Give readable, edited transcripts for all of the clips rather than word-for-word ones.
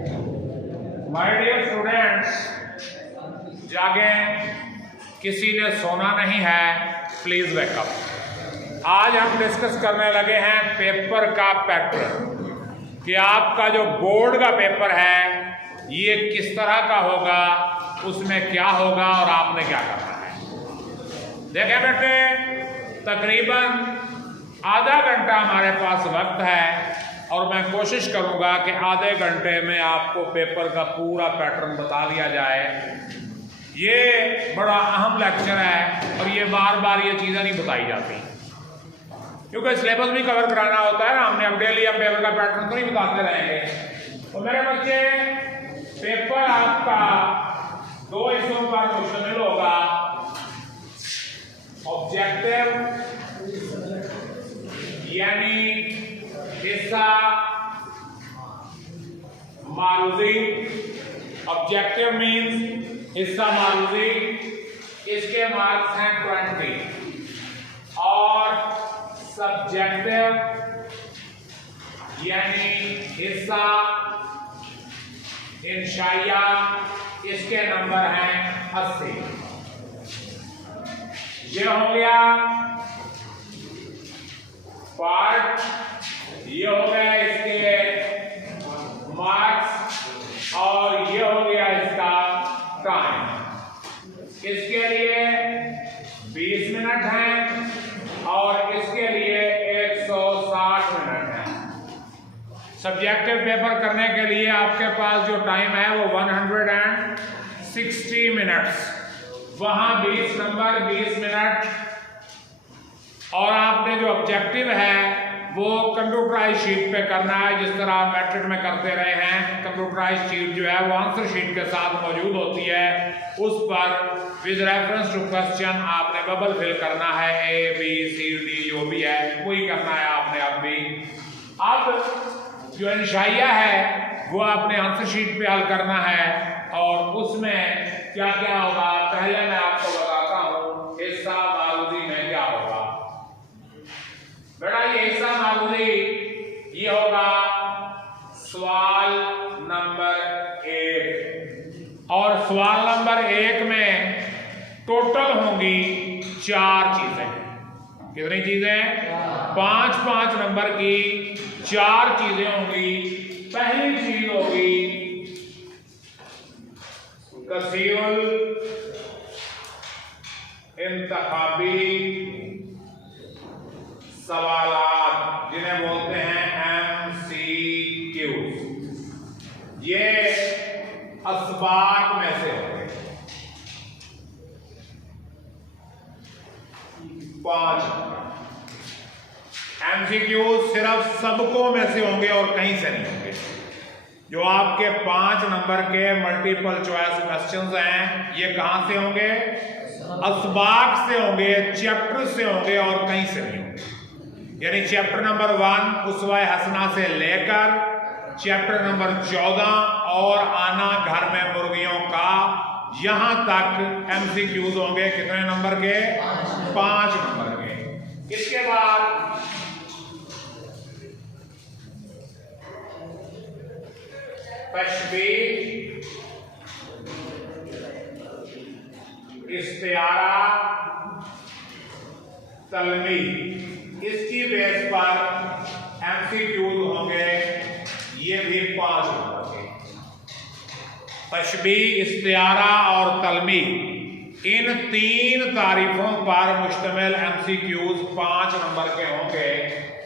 My dear students, जागें, किसी ने सोना नहीं है, प्लीज वेकअप। आज हम डिस्कस करने लगे हैं पेपर का पैटर्न कि आपका जो बोर्ड का पेपर है ये किस तरह का होगा, उसमें क्या होगा और आपने क्या करना है। देखें बेटे, तकरीबन आधा घंटा हमारे पास वक्त है और मैं कोशिश करूंगा कि आधे घंटे में आपको पेपर का पूरा पैटर्न बता दिया जाए। ये बड़ा अहम लेक्चर है और ये बार बार ये चीज़ें नहीं बताई जाती क्योंकि सिलेबस भी कवर कराना होता है ना। हमने अब डेली हम पेपर का पैटर्न तो नहीं बताते रहेंगे। तो मेरे बच्चे, पेपर आपका दो हिस्सों पर मुश्तमिल होगा। ऑब्जेक्टिव यानी हिस्सा मारूजी, ऑब्जेक्टिव मीन्स हिस्सा मारूजी, इसके मार्क्स हैं 20। और सब्जेक्टिव यानी हिस्सा इंशाइया, इसके नंबर हैं 80। ये हो गया पार्ट, ये हो गया इसके मार्क्स और ये हो गया इसका टाइम। इसके लिए 20 मिनट हैं और इसके लिए 160 मिनट हैं। सब्जेक्टिव पेपर करने के लिए आपके पास जो टाइम है वो 160 मिनट्स, वहां 20 नंबर 20 मिनट। और आपने जो ऑब्जेक्टिव है वो कंप्यूटराइज शीट पे करना है, जिस तरह आप मैट्रिक में करते रहे हैं। कंप्यूटराइज शीट जो है वो आंसर शीट के साथ मौजूद होती है, उस पर विद रेफरेंस टू क्वेश्चन आपने बबल फिल करना है। A B C D जो भी है वही करना है आपने। अब भी अब जो इंशाइया है वो आपने आंसर शीट पे हल करना है और उसमें क्या क्या होगा पहले मैं आपको बताता हूँ। हिस्सा मारूजी में क्या होगा बेटा, ये हिस्सा मारूजी ये होगा सवाल नंबर 1। और सवाल नंबर 1 में टोटल होंगी 4 चीजें। कितनी चीजें? 5-5 नंबर की 4 चीजें होंगी। पहली चीज होगी कसीरुल इंतखाबी सवालात, जिन्हें बोलते हैं MCQ। ये असबाक में से होंगे 5। MCQ सिर्फ सबको में से होंगे और कहीं से नहीं होंगे। जो आपके 5 नंबर के मल्टीपल चॉइस क्वेश्चंस हैं ये कहां से होंगे? असबाक से होंगे, चैप्टर से होंगे और कहीं से नहीं होंगे। यानी चैप्टर नंबर 1 उसवाए हसना से लेकर चैप्टर नंबर 14 और आना घर में मुर्गियों का, यहां तक MCQs होंगे। कितने नंबर के? 5 नंबर के। इसके बाद तशबीह, इस्तिआरा, तलमी, इसकी बेस पर MCQs होंगे। ये भी 5 नंबर के। तशबीह, इस्तिआरा और तलमी, इन 3 तारीफों पर मुश्तमिल MCQs 5 नंबर के होंगे।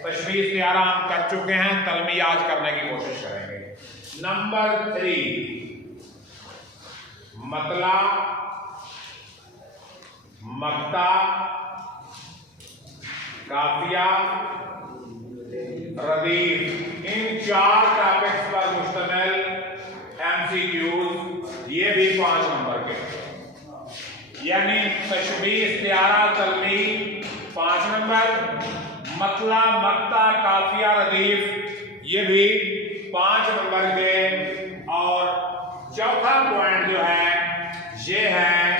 तशबीह इस्तिआरा हम कर चुके हैं, तलमी आज करने की कोशिश करेंगे। नंबर 3 मतला, मक्ता, काफिया, रदीफ, इन 4 टॉपिक्स पर मुश्तमिल MCQs ये भी 5 नंबर के। यानी तशबीह इस्तिआरा तलमी 5 नंबर, मतला मक्ता काफिया रदीफ ये भी 5 नंबर के। और चौथा पॉइंट जो है ये है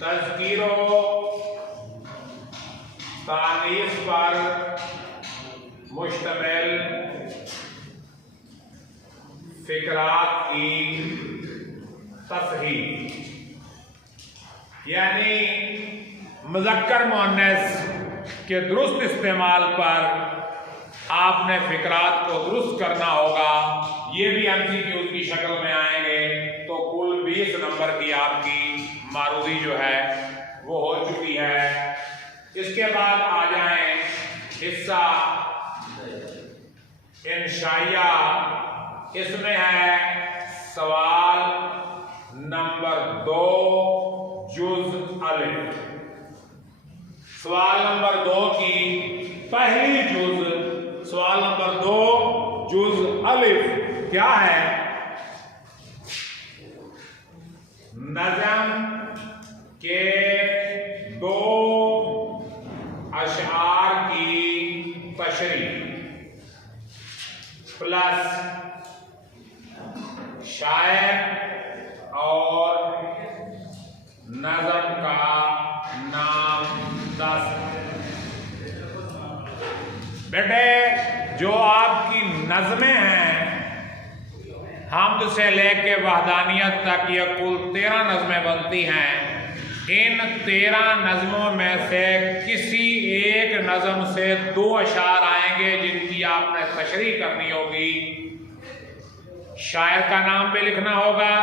तज़कीरो तानीस पर मुश्तमिल फिकरात की तसहीह, यानी मुज़क्कर मुअन्नस के दुरुस्त इस्तेमाल पर आपने फिकरात को दुरुस्त करना होगा। ये भी MCQ की शक्ल में आएंगे। तो कुल 20 नंबर की आपकी मारूदी जो है वो हो चुकी है। इसके बाद आ जाए हिस्सा इंशाइया। इसमें है सवाल नंबर 2 जुज़ अलिफ। सवाल नंबर 2 की पहली जुज़, सवाल नंबर 2 जुज़ अलिफ क्या है? नज़म के 2 अशआर की तशरीह प्लस शायर और नज़म का नाम 10। बेटे जो आपकी नज़में हैं हमद से लेके वहदानियत तक, ये कुल 13 नज़में बनती हैं। इन 13 नज़मों में से किसी एक नज़म से 2 अशार आएंगे जिनकी आपने तशरीह करनी होगी। शायर का नाम भी लिखना होगा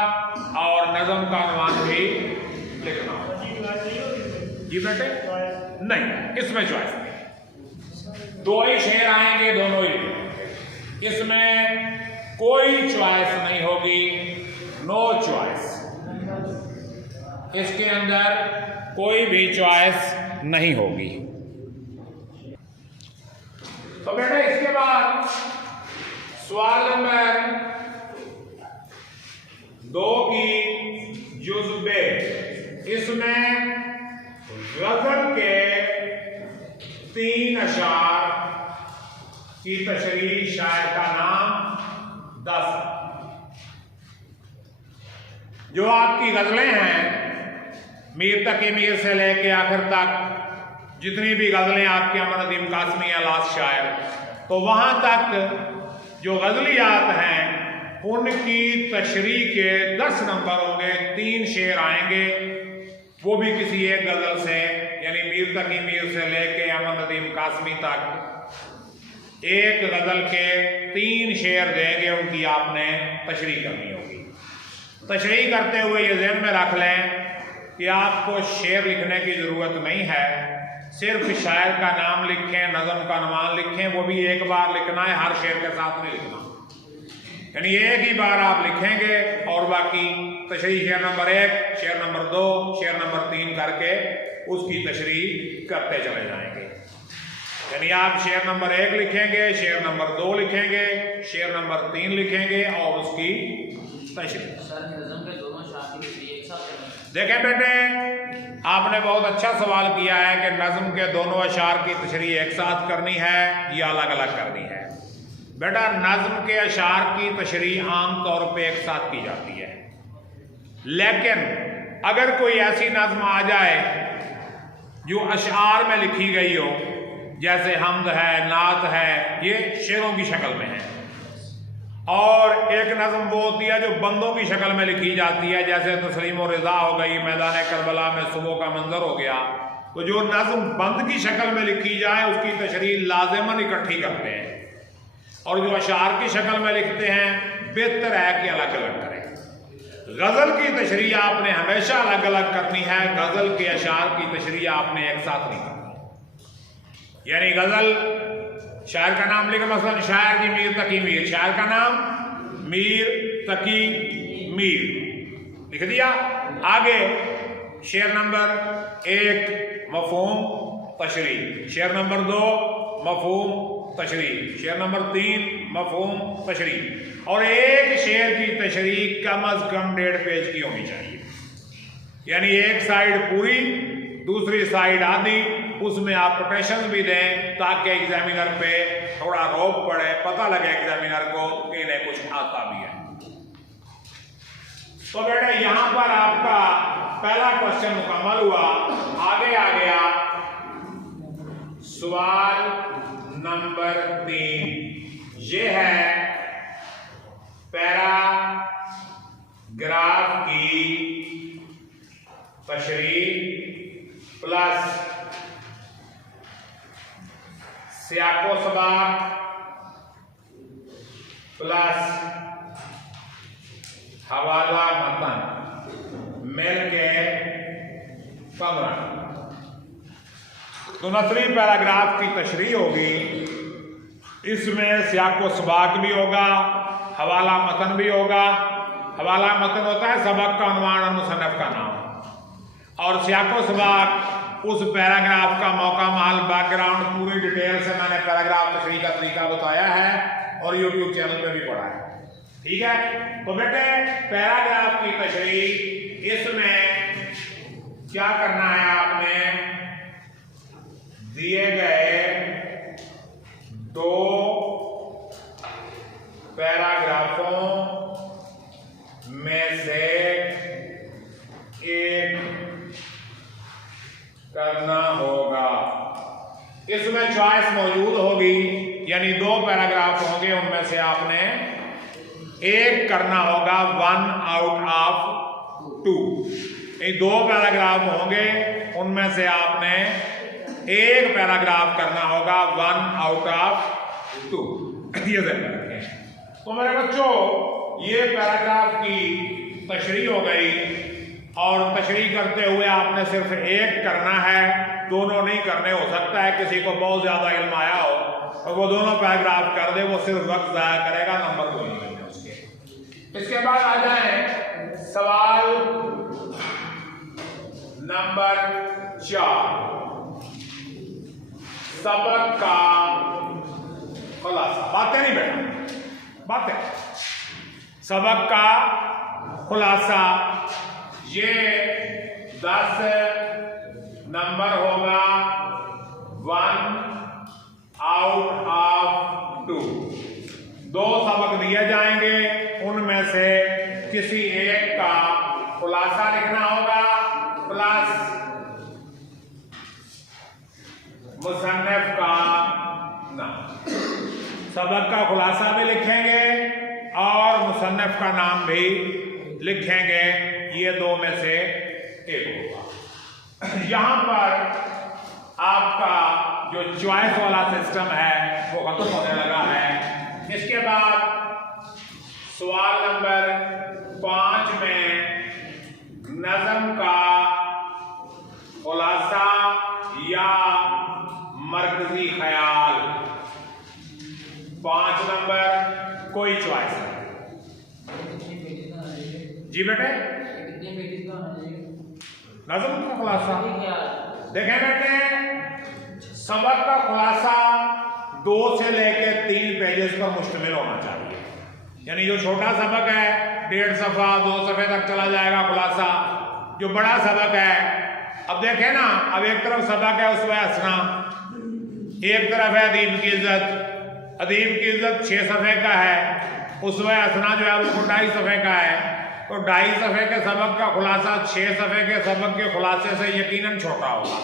और नज़म का अनुमान भी लिखना होगा। जी बेटे नहीं, इसमें चॉइस नहीं, 2 ही शेर आएंगे, दोनों ही। इसमें कोई चॉइस नहीं होगी, नो चॉइस। इसके अंदर कोई भी चॉइस नहीं होगी। तो बेटा इसके बाद सवाल नंबर 2 की जुज़्बे, इसमें गज़ल के 3 अशार की तशरीह, शायर का नाम 10। जो आपकी गज़लें हैं मीर तकी मीर से लेके आखिर तक, जितनी भी गज़लें आपके अमर नदीम कासमी या लास्ट शायर, तो वहां तक जो गज़लियात हैं उनकी तशरीह के 10 नंबर होंगे। 3 शेर आएंगे, वो भी किसी एक गज़ल से, यानी मीर तकी मीर से लेके अमर नदीम कासमी तक एक गज़ल के 3 शेर देंगे, उनकी आपने तशरीह करनी होगी। तशरीह करते हुए ये ज़हन में रख लें कि आपको शेर लिखने की ज़रूरत नहीं है, सिर्फ शायर का नाम लिखें, नज़म का अनुमान लिखें, वो भी एक बार लिखना है, हर शेर के साथ नहीं लिखना। यानी एक ही बार आप लिखेंगे और बाकी तशरीह शेर नंबर 1, शेर नंबर 2, शेर नंबर 3 करके उसकी तशरीह करते चले जाएंगे। यानी आप शेर नंबर 1 लिखेंगे, शेर नंबर 2 लिखेंगे, शेर नंबर 3 लिखेंगे और उसकी तशरीह। देखें बेटे, आपने बहुत अच्छा सवाल किया है कि नज़म के दोनों अशार की तशरीह एक साथ करनी है या अलग अलग करनी है। बेटा नज़म के अशार की तशरीह आम तौर पे एक साथ की जाती है, लेकिन अगर कोई ऐसी नज़म आ जाए जो अशार में लिखी गई हो, जैसे हमद है, नात है, ये शेरों की शक्ल में है, और एक नज़म वो होती है जो बंदों की शक्ल में लिखी जाती है, जैसे तस्लीम और रिज़ा हो गई, मैदान करबला में सुबह का मंजर हो गया। तो जो नज़म बंद की शक्ल में लिखी जाए उसकी तशरीह लाज़िमन इकट्ठी करते हैं, और जो अशार की शक्ल में लिखते हैं बेहतर है कि अलग अलग करें। गज़ल की तशरीह आपने हमेशा अलग अलग करनी है, गज़ल के अशार की तशरीह आपने एक साथ नहीं करनी। यानी गज़ल शायर का नाम लिखा, मसलन शायर की मीर तकी मीर, शायर का नाम मीर तकी मीर लिख दिया। आगे शेर नंबर 1 मफ़हूम तशरीह, शेर नंबर 2 मफ़हूम तशरीह, शेर नंबर 3 मफ़हूम तशरीह, और एक शेर की तशरीह कम अज़ कम 1.5 पेज की होनी चाहिए। यानी एक साइड पूरी, दूसरी साइड आधी, उसमें आप कोटेशन भी दें ताकि एग्जामिनर पे थोड़ा रौब पड़े, पता लगे एग्जामिनर को कि इन्हें कुछ आता भी है। तो बेटा यहां पर आपका पहला क्वेश्चन मुकम्मल हुआ। आगे आ गया सवाल नंबर 3, ये है पैरा सियाको सबाक प्लस हवाला मतन मिलके 15। तो नसरी पैराग्राफ की तशरीह होगी, इसमें सियाको सबाक भी होगा, हवाला मतन भी होगा। हवाला मतन होता है सबक का उन्वान और मुसन्नफ का नाम, और सियाको सबाक उस पैराग्राफ का मौका माल बैकग्राउंड पूरी डिटेल से मैंने पैराग्राफ तशरीह का तरीका बताया है और यूट्यूब चैनल पे भी पढ़ा है। ठीक है, तो बेटे पैराग्राफ की तशरीह, इसमें क्या करना है, आपने दिए गए 2 पैराग्राफों में से एक करना होगा। इसमें चॉइस मौजूद होगी, यानी 2 पैराग्राफ होंगे, उनमें से आपने एक करना होगा 1 आउट ऑफ 2। ये 2 पैराग्राफ होंगे, उनमें से आपने एक पैराग्राफ करना होगा 1 आउट ऑफ 2। ये ध्यान रखें। तो मेरे बच्चों, ये पैराग्राफ की तशरीह हो गई, और तशरीह करते हुए आपने सिर्फ एक करना है, दोनों नहीं करने। हो सकता है किसी को बहुत ज्यादा इल्म आया हो और वो दोनों पैराग्राफ कर दे, वो सिर्फ वक्त जाया करेगा, नंबर कोई नहीं मिलेगा उसके। इसके बाद आ जाए सवाल नंबर 4, सबक का खुलासा। बातें नहीं बेटा, बातें। सबक का खुलासा, ये 10 नंबर होगा 1 आउट ऑफ 2। 2 सबक दिए जाएंगे, उनमें से किसी एक का खुलासा लिखना होगा प्लस मुसन्निफ का नाम। सबक का खुलासा भी लिखेंगे और मुसन्निफ का नाम भी लिखेंगे, ये 2 में से एक होगा। यहां पर आपका जो चॉइस वाला सिस्टम है वो खत्म होने लगा है। इसके बाद सवाल नंबर 5 में नज़म का खुलासा या मरकजी ख्याल। 5 नंबर, कोई चॉइस है जी बेटे। नज़म का खुलासा देखें बेटे, सबक का खुलासा 2 से लेकर 3 पेजेस पर मुश्तमिल होना चाहिए। यानी जो छोटा सबक है 1.5 सफ़ा 2 सफ़े तक चला जाएगा खुलासा। जो बड़ा सबक है, अब देखें ना, अब एक तरफ सबक है उसमें हंसना, एक तरफ है अदीब की इज्जत। अदीब की इज्जत 6 सफ़े का है, उसमें हंसना जो है वो 2.5 सफ़े का है। तो 2.5 सफ़े के सबक का खुलासा 6 सफ़े के सबक के खुलासे से यकीनन छोटा होगा,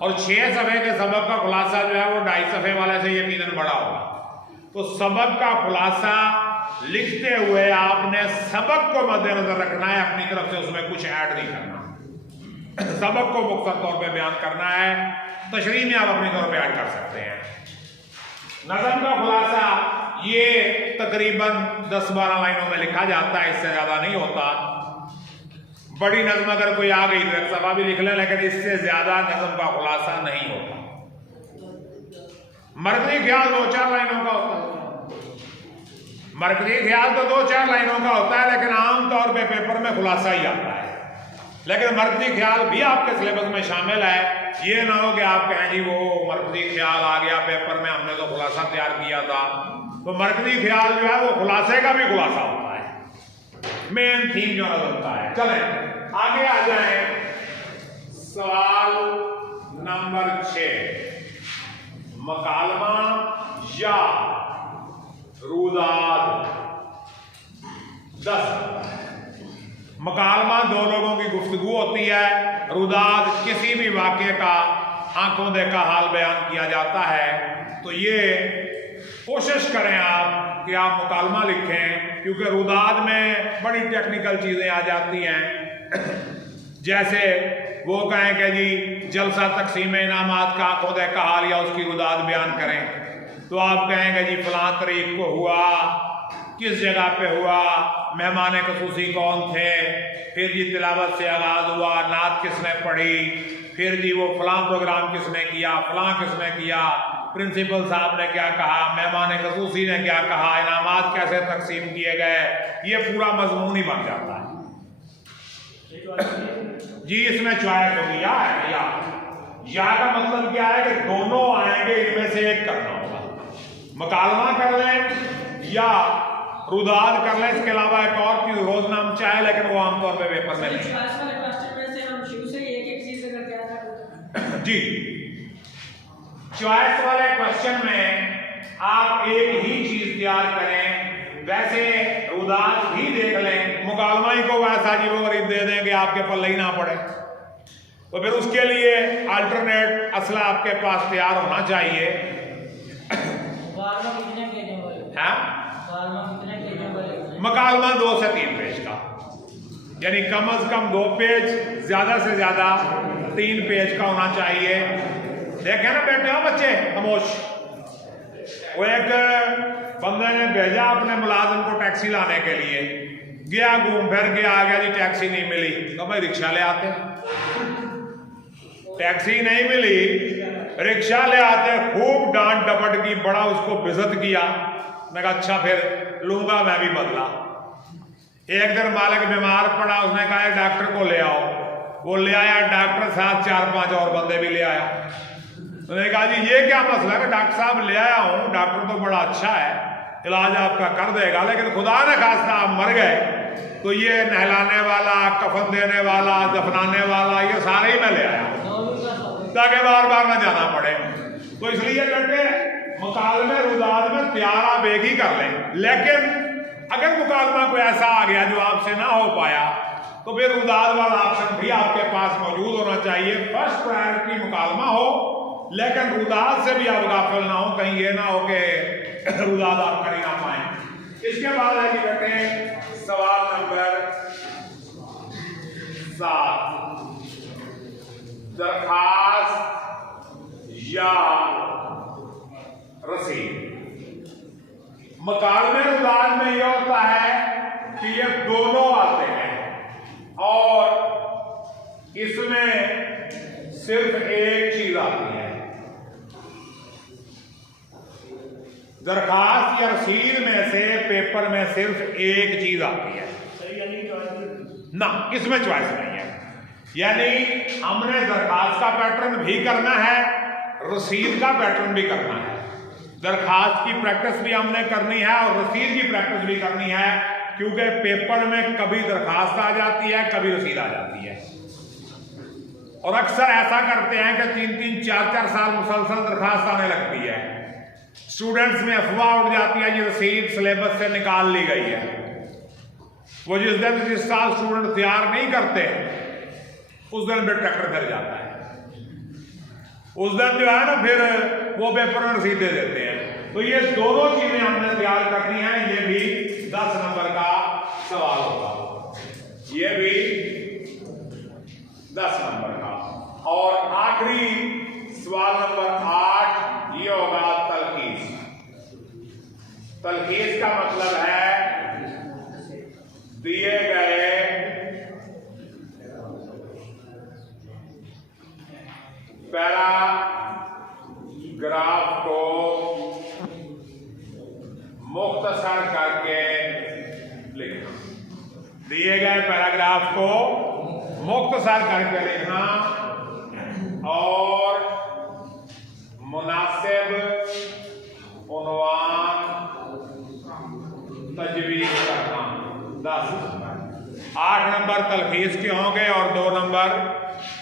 और 6 सफ़े के सबक का खुलासा जो है वो 2.5 सफ़े वाले से यकीनन बड़ा होगा। तो सबक का खुलासा लिखते हुए आपने सबक को मद्देनजर रखना है, अपनी तरफ से उसमें कुछ ऐड नहीं करना। सबक को मुख्तर तौर पे बयान करना है, तशरीह में आप अपनी तौर पे ऐड कर सकते हैं। नज़म का खुलासा ये तकरीबन 10-12 लाइनों में लिखा जाता है, इससे ज्यादा नहीं होता। बड़ी नज़म अगर कोई आ गई तो एक सफा भी लिख लें, लेकिन इससे ज्यादा नज़म का खुलासा नहीं होता। मरकजी ख्याल 2-4 लाइनों का होता है। मरकजी ख्याल तो 2-4 लाइनों का होता है, लेकिन आमतौर पे पेपर में खुलासा ही आता है। लेकिन मरकजी ख्याल भी आपके सिलेबस में शामिल है। ये ना हो कि आप कहें जी वो मरकजी ख्याल आ गया पेपर में, हमने तो खुलासा तैयार किया था। तो मरकजी ख्याल जो है वो खुलासे का भी खुलासा होता है, मेन थीम जो होता है। चलें आगे आ जाए, सवाल नंबर 6, मकालमा या रुदाद। 10 मकालमा 2 लोगों की गुफ्तगू होती है, रुदाद किसी भी वाक़े का आंखों देखा हाल बयान किया जाता है। तो ये कोशिश करें आप कि आप मुकालमा लिखें, क्योंकि रुदाद में बड़ी टेक्निकल चीज़ें आ जाती हैं, जैसे वो कहें कि जी जलसा तकसीम इनामात का खुद का हाल या उसकी रुदाद बयान करें, तो आप कहेंगे जी फलां तारीख को हुआ, किस जगह पे हुआ, मेहमान खसूसी कौन थे, फिर जी तिलावत से आगाज़ हुआ, नात किसने पढ़ी, फिर जी वो फलां प्रोग्राम किसने किया, फलां किसने किया, प्रिंसिपल साहब ने क्या कहा, मेहमान खसूसी ने क्या कहा, इनामात कैसे तकसीम किए गए, ये पूरा मजमून ही बन जाता है जी। इसमें चॉइस होगी या का मतलब क्या है कि दोनों आएंगे, इनमें से एक करना होगा, मुकालमा कर लें या रुदाद कर लें। इसके अलावा एक और चीज रोजनाम चाहे, लेकिन वो आमतौर पे पेपर में नहीं जी। चॉइस वाले क्वेश्चन में आप एक ही चीज तैयार करें, वैसे रुदाद भी देख लें, मुकालमा ही को वैसा जी वो गरीब दे देंगे आपके पल्ले ही ना पड़े, तो फिर उसके लिए अल्टरनेट असला आपके पास तैयार होना चाहिए। मुकालमा 2 से 3 पेज का, यानी कम अज कम 2 पेज, ज्यादा से ज्यादा 3 पेज का होना चाहिए। देखे ना बैठे हो बच्चे खामोश, वो एक बंदे ने भेजा अपने मुलाजिम को टैक्सी लाने के लिए, गया घूम फिर के आ गया जी, टैक्सी नहीं मिली, तो भाई रिक्शा ले आते, टैक्सी नहीं मिली, रिक्शा ले आते, खूब डांट डपट की, बड़ा उसको बेइज्जत किया। मैं कहा अच्छा फिर लूंगा मैं भी बदला। एक दिन मालिक बीमार पड़ा, उसने कहा डॉक्टर को ले आओ, वो ले आया, डॉक्टर साथ 4-5 और बंदे भी ले आया। उसने कहा जी ये क्या मसला है? डॉक्टर साहब ले आया हूँ, डॉक्टर तो बड़ा अच्छा है, इलाज आपका कर देगा, लेकिन खुदा न खास्ता आप मर गए तो ये नहलाने वाला, कफन देने वाला, दफनाने वाला, ये सारे ही मैं ले आया ताकि बार बार ना जाना पड़े। तो इसलिए बेटे मुकालमे रुदाद में तैयार आप एक ही कर लें, लेकिन अगर मुकालमा कोई ऐसा आ गया जो आपसे ना हो पाया तो फिर रुदाद वाला ऑप्शन भी आपके पास मौजूद होना चाहिए। फर्स्ट प्रायोरिटी मुकालमा हो, लेकिन रुदाद से भी आप गाफिल ना हो, कहीं ये ना हो कि रुदाद आप कर ही ना पाए। इसके बाद है कि बेटे सवाल नंबर 7, दरखास्त या रसीद। मुकालमे रुदाद में यह होता है कि ये दोनों आते हैं और इसमें सिर्फ एक चीज आती है। दरखास्त या रसीद में से पेपर में सिर्फ एक चीज आती है ना, इसमें चॉइस नहीं है। यानी हमने दरखास्त का पैटर्न भी करना है, रसीद का पैटर्न भी करना है। दरखास्त की प्रैक्टिस भी हमने करनी है और रसीद की प्रैक्टिस भी करनी है, क्योंकि पेपर में कभी दरखास्त आ जाती है, कभी रसीद आ जाती है। और अक्सर ऐसा करते हैं कि 3-3, 4-4 साल मुसलसल दरखास्त आने लगती है। स्टूडेंट्स में अफवाह उठ जाती है, ये रसीद सिलेबस से निकाल ली गई है। वो जिस साल स्टूडेंट तैयार नहीं करते उस दिन फिर ट्रैक्टर फिर जाता है, उस दिन जो है ना फिर वो पेपर में रसीद दे देते हैं। तो ये दोनों चीजें हमने तैयार करनी है। ये भी 10 नंबर का सवाल होगा, ये भी 10 नंबर का। और आखिरी सवाल नंबर 8 ये होगा तलखीस। तलखीस का मतलब है दिए गए पैराग्राफ को मुख्तसर करके लिखना। दिए गए पैराग्राफ को मुख्तसर करके लिखना और मुनासिब उन्वान तजवीज करना। 10 नंबर। 8 नंबर तलखीस के होंगे और 2 नंबर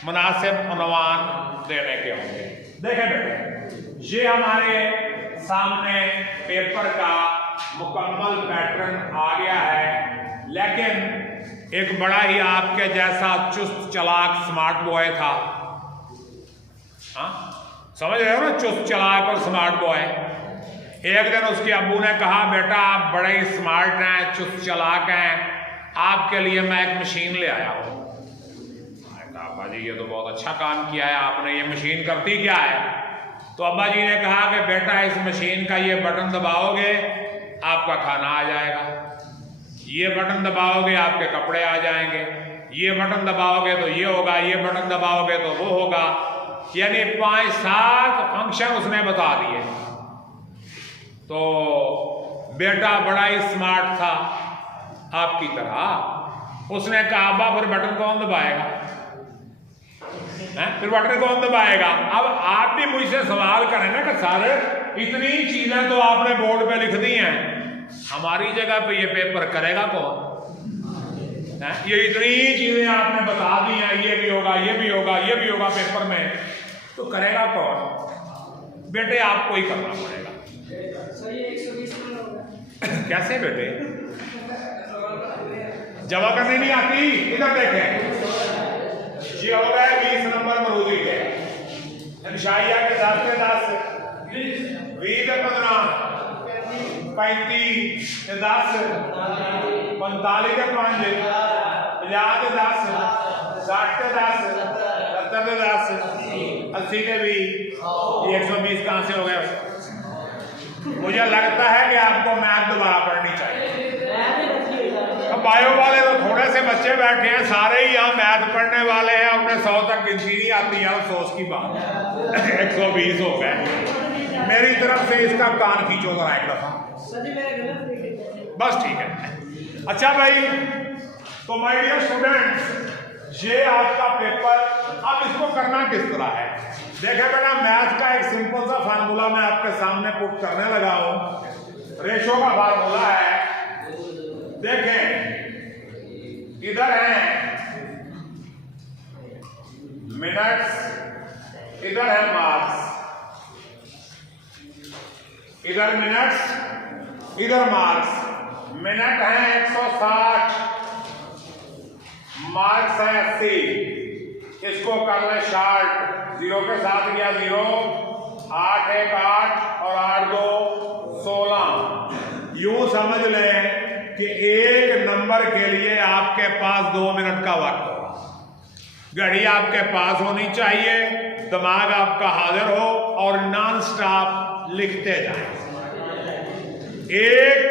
मुनासिब उन्वान देने के होंगे। देखें बेटे, ये हमारे सामने पेपर का मुकम्मल पैटर्न आ गया है, लेकिन एक बड़ा ही आपके जैसा चुस्त चलाक स्मार्ट बॉय था। समझ रहे हो ना, चुस्त चलाक और स्मार्ट बॉय। एक दिन उसके अब्बू ने कहा बेटा आप बड़े ही स्मार्ट हैं, चुस्त चलाक हैं, आपके लिए मैं एक मशीन ले आया हूँ। जी ये तो बहुत अच्छा काम किया है आपने। ये मशीन करती क्या है? तो अब्बा जी ने कहा कि बेटा इस मशीन का ये बटन दबाओगे आपका खाना आ जाएगा, ये बटन दबाओगे आपके कपड़े आ जाएंगे, ये बटन दबाओगे तो ये होगा, ये बटन दबाओगे तो वो होगा। यानी 5-7 फंक्शन उसने बता दिए। तो बेटा बड़ा ही स्मार्ट था आपकी तरह। उसने कहा अब्बा फिर बटन कौन दबाएगा? फिर बटन कौन दबाएगा? अब आप भी मुझसे सवाल करें ना कि सारे इतनी चीजें तो आपने बोर्ड पे लिख दी हैं, हमारी जगह पे ये पेपर करेगा कौन? ये इतनी चीजें आपने बता दी हैं, ये भी होगा, ये भी होगा, ये भी होगा पेपर में, तो करेगा कौन? बेटे आपको ही करना पड़ेगा। कैसे बेटे? जमा करनी नहीं आती? इधर देखें, ये हो गए 20 नंबर मरूदी के, शाइया के 10 के 10, 20 के 15, 35 के 10, 45 के 5, 50 के 10, 60 के 10, 70 के 10, 80 के 20, 120 कहां से हो गए? मुझे लगता है कि आपको मैथ दोबारा पढ़नी चाहिए। अब बायो वाले तो थोड़े से बच्चे बैठे हैं, सारे ही यहाँ मैथ पढ़ने वाले हैं, उन्हें 100 तक गिनती नहीं आती है, अफसोस की बात है। 120 हो गए। मेरी तरफ से इसका कान खींचो जरा एक दफा, बस ठीक है। अच्छा भाई, तो माय डियर स्टूडेंट्स, ये आपका पेपर, अब इसको करना किस तरह है? देखें बेटा, मैथ का एक सिंपल सा फार्मूला मैं आपके सामने पुट करने लगा हूं। रेशो का फार्मूला है, देखें इधर है मिनट्स, इधर है मार्क्स, इधर मिनट्स, इधर मार्क्स। मिनट है 160, मार्क्स है 80। इसको कर ले शार्ट, 0 के साथ गया 0, 8 1 8 और 8 2 16। यूं समझ लें कि एक नंबर के लिए आपके पास 2 मिनट का वक्त होगा। घड़ी आपके पास होनी चाहिए, दिमाग आपका हाजिर हो और नॉन स्टॉप लिखते जाएं। 1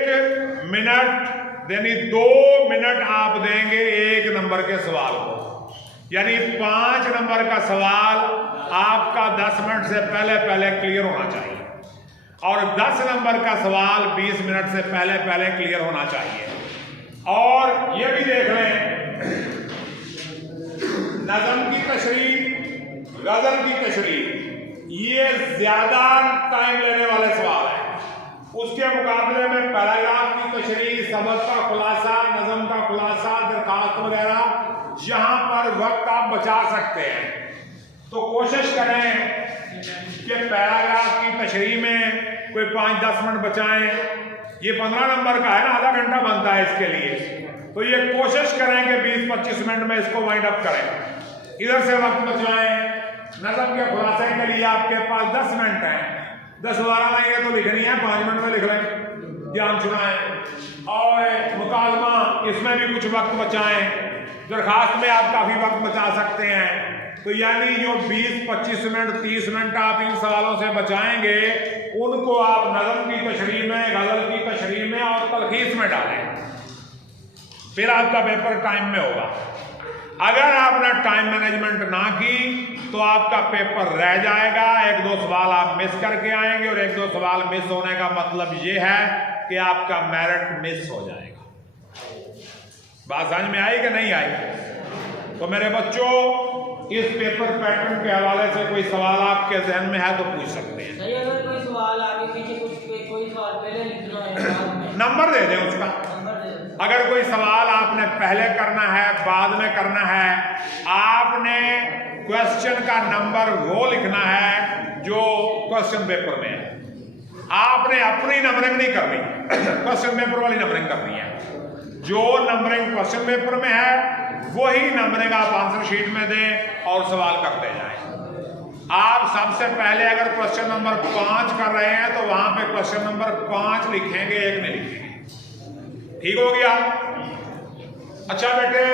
मिनट यानी 2 मिनट आप देंगे एक नंबर के सवाल को, यानी 5 नंबर का सवाल आपका 10 मिनट से पहले क्लियर होना चाहिए और 10 नंबर का सवाल 20 मिनट से पहले क्लियर होना चाहिए। और ये भी देख लें, नज़म की तशरीह, गज़ल की तशरीह, ये ज्यादा टाइम लेने वाले सवाल हैं। उसके मुकाबले में पैराग्राफ की तशरीह, सबक का खुलासा, नज़म का खुलासा, दरखास्त वगैरह, यहां पर वक्त आप बचा सकते हैं। तो कोशिश करें कि पैराग्राफ की तशरीह में कोई 5-10 मिनट बचाएं। ये 15 नंबर का है ना, आधा घंटा बनता है इसके लिए, तो ये कोशिश करें कि 20-25 मिनट में इसको वाइंड अप करें। इधर से वक्त बचाएं। नज़म के खुलासे के लिए आपके पास 10 मिनट हैं, 10-12 लाइनें तो लिखनी है, 5 मिनट में लिख लें, ध्यान सुनाएं। और मुकालमा, इसमें भी कुछ वक्त बचाएं। दरखास्त में आप काफी वक्त बचा सकते हैं। तो यानी जो 20-25 मिनट 30 मिनट आप इन सवालों से बचाएंगे, उनको आप नज़म की तशरीह में, गज़ल की तशरीह में और तलखीस में डालें, फिर आपका पेपर टाइम में होगा। अगर आपने टाइम मैनेजमेंट ना की तो आपका पेपर रह जाएगा, 1-2 सवाल आप मिस करके आएंगे और 1-2 सवाल मिस होने का मतलब ये है कि आपका मेरिट मिस हो जाएगा। बात समझ में आई कि नहीं आई? तो मेरे बच्चों, इस पेपर पैटर्न के हवाले से कोई सवाल आपके जहन में है तो पूछ सकते हैं। अगर कोई सवाल आगे पीछे कोई सवाल पहले लिखना है, नंबर दे दें उसका। अगर कोई सवाल आपने पहले करना है, बाद में करना है, आपने क्वेश्चन का नंबर वो लिखना है जो क्वेश्चन पेपर में है। आपने अपनी नंबरिंग नहीं करनी, क्वेश्चन पेपर वाली नंबरिंग करनी है। जो नंबरिंग क्वेश्चन पेपर में है वही नंबरिंग आप आंसर शीट में दें और सवाल करते जाएं। आप सबसे पहले अगर क्वेश्चन नंबर 5 कर रहे हैं तो वहां पे क्वेश्चन नंबर 5 लिखेंगे, 1 नहीं लिखेंगे। ठीक हो गया? अच्छा बेटे,